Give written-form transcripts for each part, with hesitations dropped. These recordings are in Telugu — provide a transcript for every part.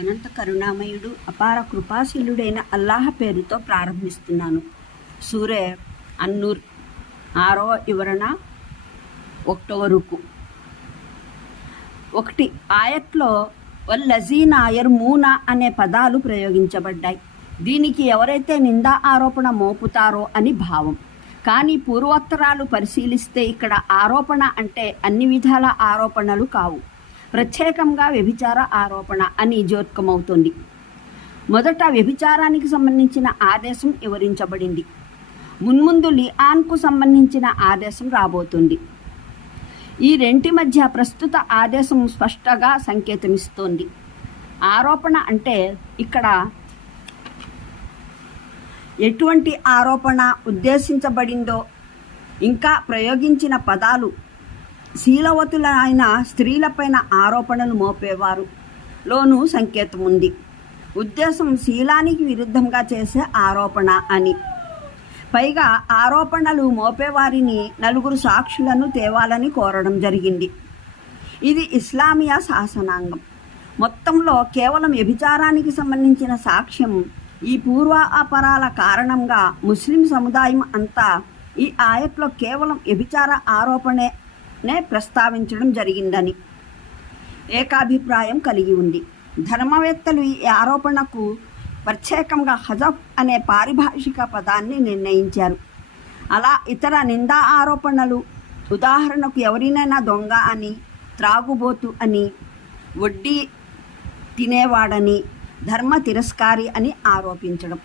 అనంత కరుణామయుడు అపార కృపాశీలుడైన అల్లాహ్ పేరుతో ప్రారంభిస్తున్నాను. సూరే అన్నూర్ 6వ వివరణ 1వ రుకు. 1 ఆయట్లో వల్లజీనా యర్మూనా అనే పదాలు ప్రయోగించబడ్డాయి. దీనికి ఎవరైతే నిందా ఆరోపణ మోపుతారో అని భావం. కానీ పూర్వోత్తరాలు పరిశీలిస్తే ఇక్కడ ఆరోపణ అంటే అన్ని విధాల ఆరోపణలు కావు, ప్రత్యేకంగా వ్యభిచార ఆరోపణ అని జోత్కమవుతుంది. మొదట వ్యభిచారానికి సంబంధించిన ఆదేశం వివరించబడింది. మున్ముందు లిఆన్కు సంబంధించిన ఆదేశం రాబోతుంది. ఈ రెంటి మధ్య ప్రస్తుత ఆదేశం స్పష్టంగా సంకేతమిస్తోంది. ఆరోపణ అంటే ఇక్కడ ఎటువంటి ఆరోపణ ఉద్దేశించబడిందో, ఇంకా ప్రయోగించిన పదాలు శీలవతులైన స్త్రీలపైన ఆరోపణలు మోపేవారు లోనూ సంకేతం ఉంది. ఉద్దేశం శీలానికి విరుద్ధంగా చేసే ఆరోపణ అని. పైగా ఆరోపణలు మోపేవారిని 4 సాక్షులను తేవాలని కోరడం జరిగింది. ఇది ఇస్లామియా శాసనాంగం. మొత్తంలో కేవలం వ్యభిచారానికి సంబంధించిన సాక్ష్యం ఈ పూర్వాపరాల కారణంగా ముస్లిం సముదాయం అంతా ఈ ఆయట్లో కేవలం వ్యభిచార ఆరోపణనే ప్రస్తావించడం జరిగిందని ఏకాభిప్రాయం కలిగి ఉంది. ధర్మవేత్తలు ఈ ఆరోపణకు ప్రత్యేకంగా హజఫ్ అనే పారిభాషిక పదాన్ని నిర్ణయించారు. అలా ఇతర నిందా ఆరోపణలు, ఉదాహరణకు ఎవరినైనా దొంగ అని, త్రాగుబోతు అని, వడ్డీ తినేవాడని, ధర్మ తిరస్కారి అని ఆరోపించడం,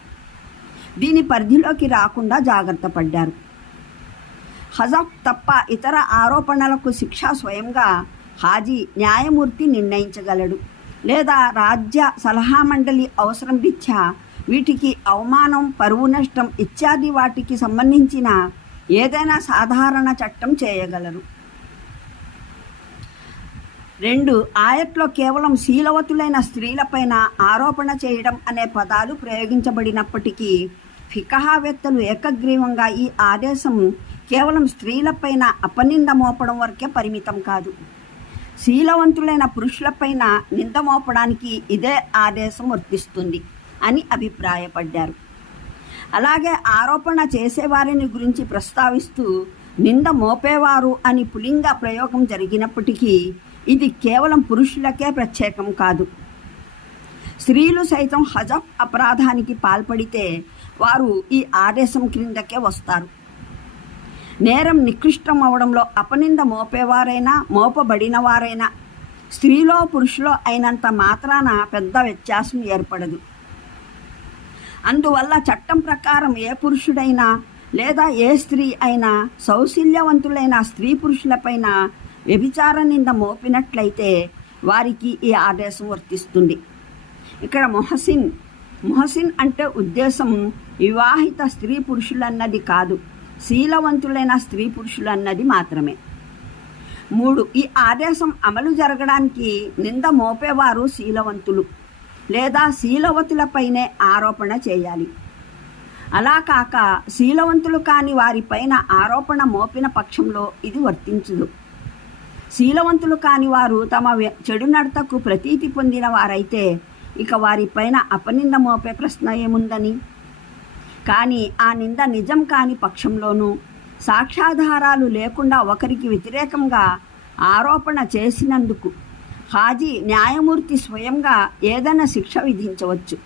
దీని పరిధిలోకి రాకుండా జాగ్రత్త పడ్డారు. హజఫ్ తప్ప ఇతర ఆరోపణలకు శిక్ష స్వయంగా హాజీ న్యాయమూర్తి నిర్ణయించగలడు, లేదా రాజ్య సలహా మండలి అవసరం రీత్యా వీటికి అవమానం, పరువు నష్టం ఇత్యాది వాటికి సంబంధించిన ఏదైనా సాధారణ చట్టం చేయగలరు. 2 ఆయట్లో కేవలం శీలవతులైన స్త్రీలపైన ఆరోపణ చేయడం అనే పదాలు ప్రయోగించబడినప్పటికీ ఫికహావేత్తలు ఏకగ్రీవంగా ఈ ఆదేశం కేవలం స్త్రీలపైన అపనింద మోపడం వరకే పరిమితం కాదు, శీలవంతులైన పురుషులపైన నింద మోపడానికి ఇదే ఆదేశం వర్తిస్తుంది అని అభిప్రాయపడ్డారు. అలాగే ఆరోపణ చేసేవారిని గురించి ప్రస్తావిస్తూ నింద మోపేవారు అని పులింగ ప్రయోగం జరిగినప్పటికీ ఇది కేవలం పురుషులకే ప్రత్యేకం కాదు. స్త్రీలు సైతం హజఫ్ అపరాధానికి పాల్పడితే వారు ఈ ఆదేశం క్రిందకే వస్తారు. నేరం నికృష్టం అవడంలో అపనింద మోపేవారైనా మోపబడిన వారైనా స్త్రీలో పురుషులో అయినంత మాత్రాన పెద్ద వ్యత్యాసం ఏర్పడదు. అందువల్ల చట్టం ప్రకారం ఏ పురుషుడైనా లేదా ఏ స్త్రీ అయినా సౌశల్యవంతులైన స్త్రీ పురుషులపైన వ్యభిచార నింద మోపినట్లయితే వారికి ఈ ఆదేశం వర్తిస్తుంది. ఇక్కడ మొహసిన్ అంటే ఉద్దేశం వివాహిత స్త్రీ పురుషులన్నది కాదు, శీలవంతులైన స్త్రీ పురుషులన్నది మాత్రమే. 3 ఈ ఆదేశం అమలు జరగడానికి నింద మోపేవారు శీలవంతులు లేదా శీలవతులపైనే ఆరోపణ చేయాలి. అలా కాక శీలవంతులు కాని వారిపైన ఆరోపణ మోపిన పక్షంలో ఇది వర్తించదు. శీలవంతులు కాని వారు తమ చెడు నడతకు ప్రతీతి పొందిన వారైతే ఇక వారిపైన అపనింద మోపే ప్రశ్న ఏముందని. కానీ ఆ నింద నిజం కాని పక్షంలోనూ సాక్ష్యాధారాలు లేకుండా ఒకరికి వ్యతిరేకంగా ఆరోపణ చేసినందుకు హాజీ న్యాయమూర్తి స్వయంగా ఏదైనా శిక్ష విధించవచ్చు,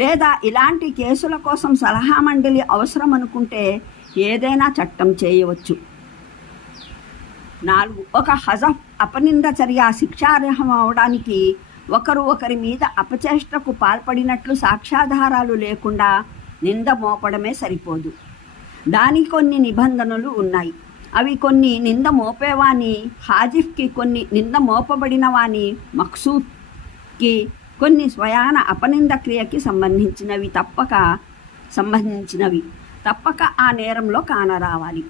లేదా ఇలాంటి కేసుల కోసం సలహా మండలి అవసరం అనుకుంటే ఏదైనా చట్టం చేయవచ్చు. 4 ఒక హజఫ్ అపనింద చర్య శిక్షార్హం అవడానికి ఒకరి మీద అపచేష్టకు పాల్పడినట్లు సాక్ష్యాధారాలు లేకుండా నింద మోపడమే సరిపోదు. దానికి కొన్ని నిబంధనలు ఉన్నాయి. అవి కొన్ని నింద మోపేవాని హాజిఫ్కి, కొన్ని నింద మోపబడిన వాని మక్సూద్కి, కొన్ని స్వయాన అపనింద క్రియకి సంబంధించినవి తప్పక ఆ నేరంలో కానరావాలి.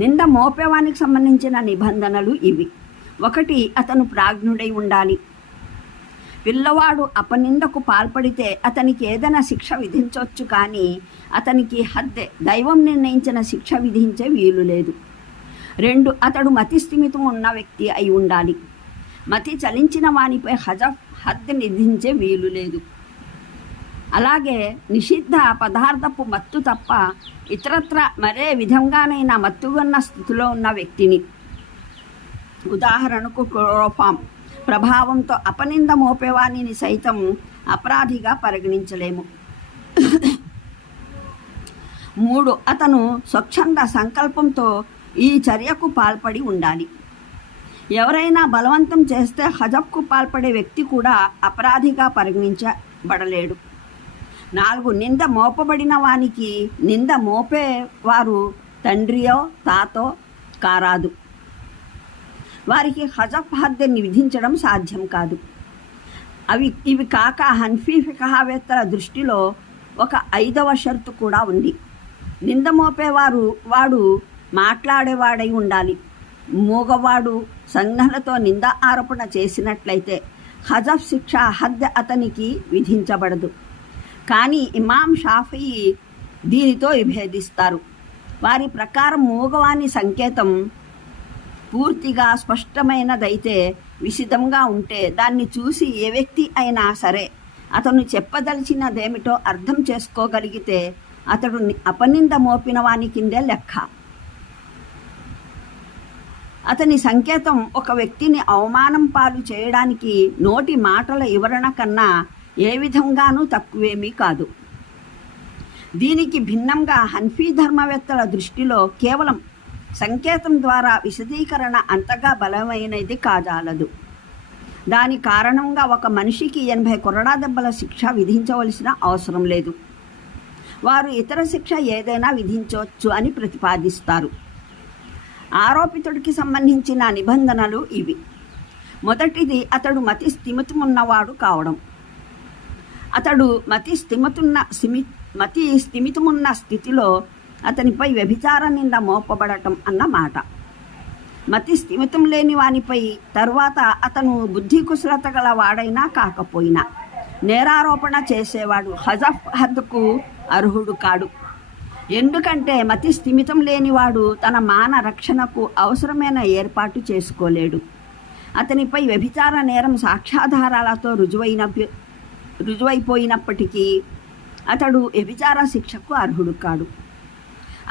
నింద మోపేవానికి సంబంధించిన నిబంధనలు ఇవి. 1 అతను ప్రాజ్ఞుడై ఉండాలి. పిల్లవాడు అపనిందకు పాల్పడితే అతనికి ఏదైనా శిక్ష విధించవచ్చు, కానీ అతనికి హద్దే, దైవం నిర్ణయించిన శిక్ష విధించే వీలు లేదు. 2 అతడు మతిస్థిమితం ఉన్న వ్యక్తి అయి ఉండాలి. మతి చలించిన వానిపై హద్ విధించే వీలు లేదు. అలాగే నిషిద్ధ పదార్థపు మత్తు తప్ప ఇతరత్ర మరే విధంగానైనా మత్తుగొన్న స్థితిలో ఉన్న వ్యక్తిని, ఉదాహరణకు క్లోరోఫామ్ ప్రభావంతో అపనింద మోపేవాణిని సైతం అపరాధిగా పరిగణించలేము. 3. అతను స్వచ్ఛంద సంకల్పంతో ఈ చర్యకు పాల్పడి ఉండాలి. ఎవరైనా బలవంతం చేస్తే హజఫ్కు పాల్పడే వ్యక్తి కూడా అపరాధిగా పరిగణించబడలేడు. 4. నింద మోపబడిన వానికి నింద మోపేవారు తండ్రియో తాతో కారాదు. వారికి హజఫ్ హద్దుని విధించడం సాధ్యం కాదు. ఇవి కాక హన్ఫీ ఫిఖహావేత్తల దృష్టిలో ఒక 5వ షరతు కూడా ఉంది. నింద వాడు మాట్లాడేవాడై ఉండాలి. మూగవాడు సంజ్ఞలతో నింద ఆరోపణ చేసినట్లయితే హజఫ్ శిక్ష హద్ అతనికి విధించబడదు. కానీ ఇమాం షాఫీ దీనితో విభేదిస్తారు. వారి ప్రకారం మూగవాని సంకేతం పూర్తిగా స్పష్టమైనదైతే, విశిదంగా ఉంటే దాన్ని చూసి ఏ వ్యక్తి అయినా సరే అతను చెప్పదలిచినదేమిటో అర్థం చేసుకోగలిగితే అతడు అపనింద మోపిన వాని కిందే లెక్క. అతని సంకేతం ఒక వ్యక్తిని అవమానం పాలు చేయడానికి నోటి మాటల వివరణ కన్నా ఏ విధంగానూ తక్కువేమీ కాదు. దీనికి భిన్నంగా హన్ఫీ ధర్మవేత్తల దృష్టిలో కేవలం సంకేతం ద్వారా విశదీకరణ అంతగా బలమైనది కాజాలదు. దాని కారణంగా ఒక మనిషికి 80 కొరడా దెబ్బల శిక్ష విధించవలసిన అవసరం లేదు. వారు ఇతర శిక్ష ఏదైనా విధించవచ్చు అని ప్రతిపాదిస్తారు. ఆరోపితుడికి సంబంధించిన నిబంధనలు ఇవి. మొదటిది, అతడు మతి స్థిమితమున్నవాడు కావడం. అతడు మతి స్థిమితమున్న స్థితిలో అతనిపై వ్యభిచార నింద మోపబడటం అన్నమాట. మతి స్థిమితం లేని వానిపై తరువాత అతను బుద్ధి కుశలత గల వాడైనా కాకపోయినా నేరారోపణ చేసేవాడు హజఫ్ హద్దుకు అర్హుడు కాడు. ఎందుకంటే మతి స్థిమితం లేనివాడు తన మాన రక్షణకు అవసరమైన ఏర్పాటు చేసుకోలేడు. అతనిపై వ్యభిచార నేరం సాక్ష్యాధారాలతో రుజువైపోయినప్పటికీ అతడు వ్యభిచార శిక్షకు అర్హుడు కాడు.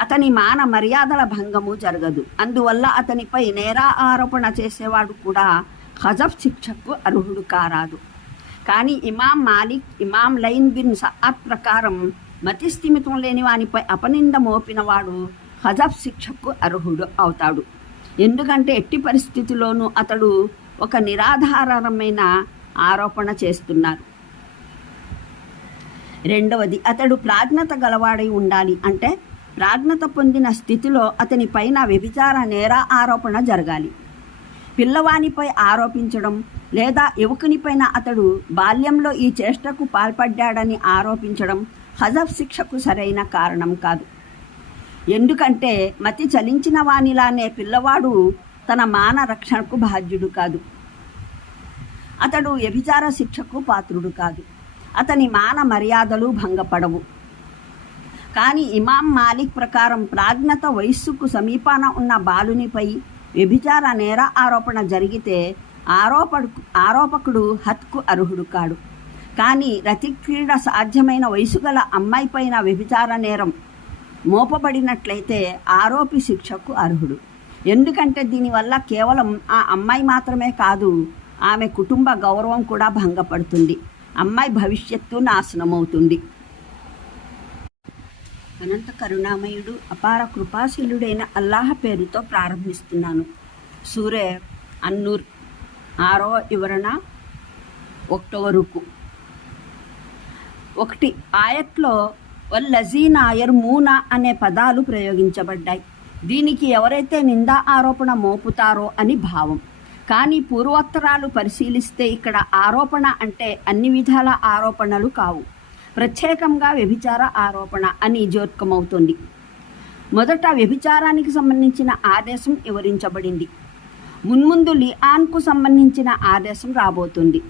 అతని మాన మర్యాదల భంగము జరగదు. అందువల్ల అతనిపై నేర ఆరోపణ చేసేవాడు కూడా హజఫ్ శిక్షకు అర్హుడు కారాదు. కానీ ఇమాం మాలిక్, ఇమాం లైన్ బిన్ సఅద్ ప్రకారం మతి స్థిమితం లేని వానిపై అపనింద మోపినవాడు హజఫ్ శిక్షకు అర్హుడు అవుతాడు. ఎందుకంటే ఎట్టి పరిస్థితుల్లోనూ అతడు ఒక నిరాధారమైన ఆరోపణ చేస్తున్నారు. 2వది, అతడు ప్రాజ్ఞత గలవాడై ఉండాలి. అంటే ప్రాజ్ఞత పొందిన స్థితిలో అతని పైన వ్యభిచార నేర ఆరోపణ జరగాలి. పిల్లవానిపై ఆరోపించడం లేదా యువకునిపైన అతడు బాల్యంలో ఈ చేష్టకు పాల్పడ్డాడని ఆరోపించడం హజఫ్ శిక్షకు సరైన కారణం కాదు. ఎందుకంటే మతి చలించిన వానిలానే పిల్లవాడు తన మాన రక్షణకు బాధ్యుడు కాదు. అతడు వ్యభిచార శిక్షకు పాత్రుడు కాదు. అతని మాన మర్యాదలు భంగపడవు. కానీ ఇమాం మాలిక్ ప్రకారం ప్రాజ్ఞత వయస్సుకు సమీపాన ఉన్న బాలునిపై వ్యభిచార నేర ఆరోపణ జరిగితే ఆరోపకుడు హత్కు అర్హుడు కాడు. కానీ రతిక్రీడ సాధ్యమైన వయసు గల అమ్మాయిపైన వ్యభిచార నేరం మోపబడినట్లయితే ఆరోపి శిక్షకు అర్హుడు. ఎందుకంటే దీనివల్ల కేవలం ఆ అమ్మాయి మాత్రమే కాదు, ఆమె కుటుంబ గౌరవం కూడా భంగపడుతుంది. అమ్మాయి భవిష్యత్తు నాశనమవుతుంది. అనంత కరుణామయుడు అపార కృపాశీలుడైన అల్లాహ్ పేరుతో ప్రారంభిస్తున్నాను. సూరే అన్నూర్ 6వ వివరణ 1వ రుకు. 1 ఆయట్లో వల్లజీనా యర్మూనా అనే పదాలు ప్రయోగించబడ్డాయి. దీనికి ఎవరైతే నిందా ఆరోపణ మోపుతారో అని భావం. కానీ పూర్వోత్తరాలు పరిశీలిస్తే ఇక్కడ ఆరోపణ అంటే అన్ని విధాల ఆరోపణలు కావు, ప్రత్యేకంగా వ్యభిచార ఆరోపణ అని జోత్కమవుతుంది. మొదట వ్యభిచారానికి సంబంధించిన ఆదేశం వివరించబడింది. మున్ముందు లిఆన్కు సంబంధించిన ఆదేశం రాబోతుంది.